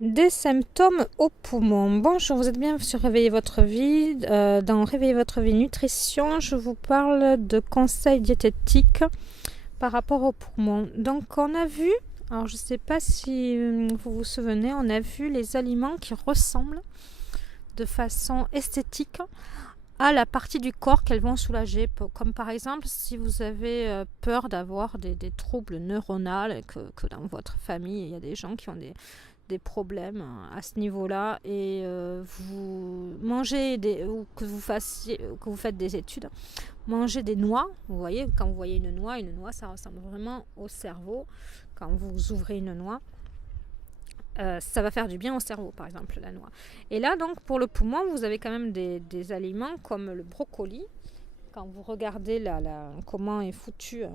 Des symptômes aux poumons. Bonjour, vous êtes bien sur Réveiller votre vie. Dans Réveiller votre vie nutrition, je vous parle de conseils diététiques par rapport aux poumons. Donc on a vu, alors je ne sais pas si vous vous souvenez, on a vu les aliments qui ressemblent de façon esthétique à la partie du corps qu'elles vont soulager. Comme par exemple, si vous avez peur d'avoir des troubles neuronaux, que dans votre famille, il y a des gens qui ont des problèmes à ce niveau-là, et vous mangez ou que vous faites des études, mangez des noix. Vous voyez, quand vous voyez une noix, ça ressemble vraiment au cerveau. Quand vous ouvrez une noix, ça va faire du bien au cerveau, par exemple, la noix. Et là, donc, pour le poumon, vous avez quand même des aliments comme le brocoli. Quand vous regardez comment est foutu un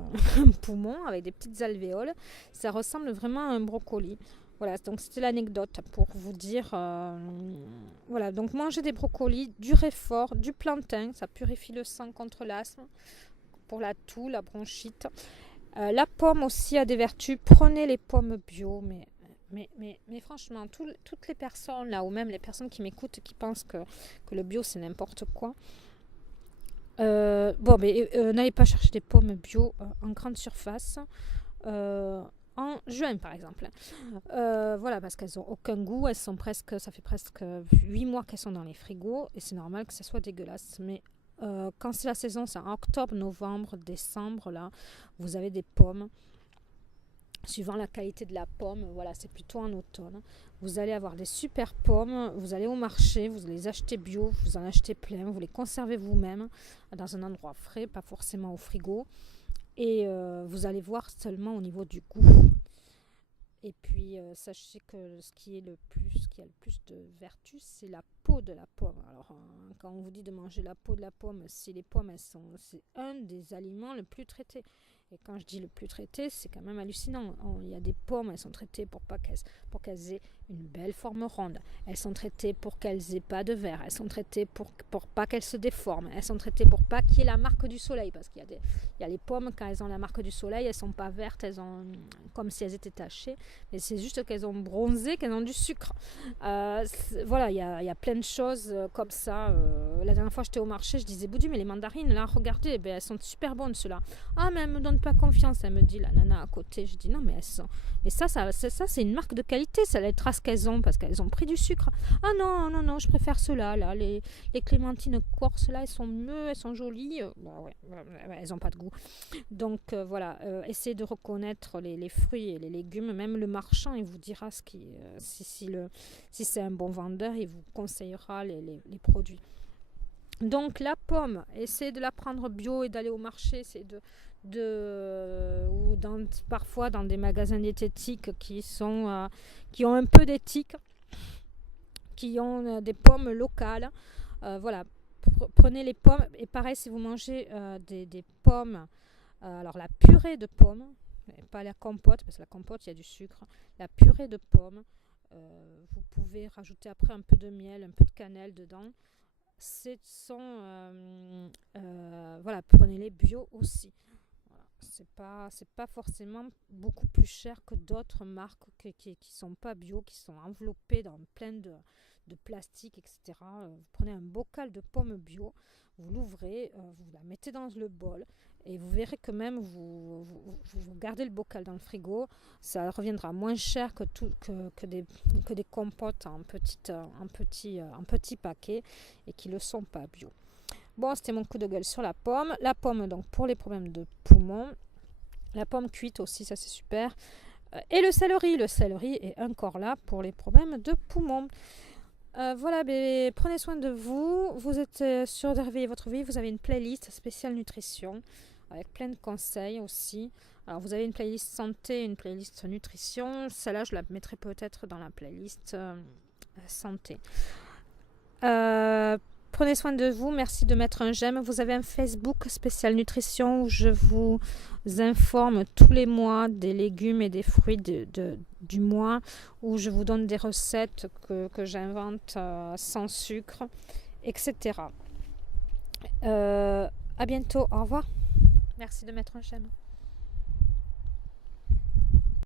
poumon avec des petites alvéoles, ça ressemble vraiment à un brocoli. Voilà, donc c'était l'anecdote pour vous dire. Voilà, donc mangez des brocolis, du réfort, du plantain, ça purifie le sang contre l'asthme, pour la toux, la bronchite. La pomme aussi a des vertus. Prenez les pommes bio, mais franchement, toutes les personnes là, ou même les personnes qui m'écoutent, qui pensent que le bio c'est n'importe quoi. N'allez pas chercher des pommes bio en grande surface. En juin par exemple. Voilà, parce qu'elles n'ont aucun goût, ça fait presque 8 mois qu'elles sont dans les frigos, et c'est normal que ça soit dégueulasse. Mais quand c'est la saison, c'est en octobre, novembre, décembre, là, vous avez des pommes. Suivant la qualité de la pomme, voilà, c'est plutôt en automne. Vous allez avoir des super pommes, vous allez au marché, vous les achetez bio, vous en achetez plein, vous les conservez vous-même dans un endroit frais, pas forcément au frigo. Et vous allez voir seulement au niveau du goût. Et puis sachez que ce qui a le plus de vertus, c'est la peau de la pomme. Alors quand on vous dit de manger la peau de la pomme, si les pommes c'est un des aliments le plus traités. Et quand je dis le plus traité, c'est quand même hallucinant. Il y a des pommes, elles sont traitées pour qu'elles aient une belle forme ronde. Elles sont traitées pour qu'elles aient pas de verre. Elles sont traitées pour pas qu'elles se déforment. Elles sont traitées pour pas qu'il y ait la marque du soleil. Parce qu'il y a les pommes, quand elles ont la marque du soleil, elles sont pas vertes, elles ont comme si elles étaient tachées. Mais c'est juste qu'elles ont bronzé, qu'elles ont du sucre. Voilà, il y a plein de choses comme ça. La dernière fois, j'étais au marché, je disais, Boudu, mais les mandarines, là, regardez, elles sont super bonnes, ceux-là. Ah, mais elles me donnent pas confiance, elle me dit, la nana à côté. Je dis, non, mais elles sont... Mais ça c'est une marque de qualité, ça, les traces qu'elles ont, parce qu'elles ont pris du sucre. Ah non, je préfère ceux-là, là. Les clémentines corse, là, elles sont mieux, elles sont jolies. Elles n'ont pas de goût. Donc, voilà, essayez de reconnaître les fruits et les légumes. Même le marchand, il vous dira si c'est un bon vendeur, il vous conseillera les produits. Donc la pomme, essayez de la prendre bio et d'aller au marché, parfois dans des magasins diététiques qui ont un peu d'éthique, qui ont des pommes locales. Voilà, prenez les pommes, et pareil si vous mangez des pommes, alors la purée de pommes, pas la compote, parce que la compote il y a du sucre, la purée de pommes, vous pouvez rajouter après un peu de miel, un peu de cannelle dedans. Voilà, prenez-les bio aussi. Voilà. C'est pas forcément beaucoup plus cher que d'autres marques qui sont pas bio, qui sont enveloppées dans plein de plastique, etc. Vous prenez un bocal de pommes bio, vous l'ouvrez, vous la mettez dans le bol, et vous verrez que même vous gardez le bocal dans le frigo, ça reviendra moins cher que des compotes en petits paquets, et qui ne le sont pas bio. Bon, c'était mon coup de gueule sur la pomme. La pomme, donc, pour les problèmes de poumons. La pomme cuite aussi, ça c'est super. Et le céleri. Le céleri est encore là pour les problèmes de poumons. Voilà, prenez soin de vous. Vous êtes sûr de réveiller votre vie. Vous avez une playlist spéciale nutrition avec plein de conseils aussi. Alors, vous avez une playlist santé, une playlist nutrition. Celle-là, je la mettrai peut-être dans la playlist santé. Prenez soin de vous. Merci de mettre un j'aime. Vous avez un Facebook spécial nutrition où je vous informe tous les mois des légumes et des fruits du mois, où je vous donne des recettes que j'invente sans sucre. etc. À bientôt, au revoir. Merci de mettre un j'aime.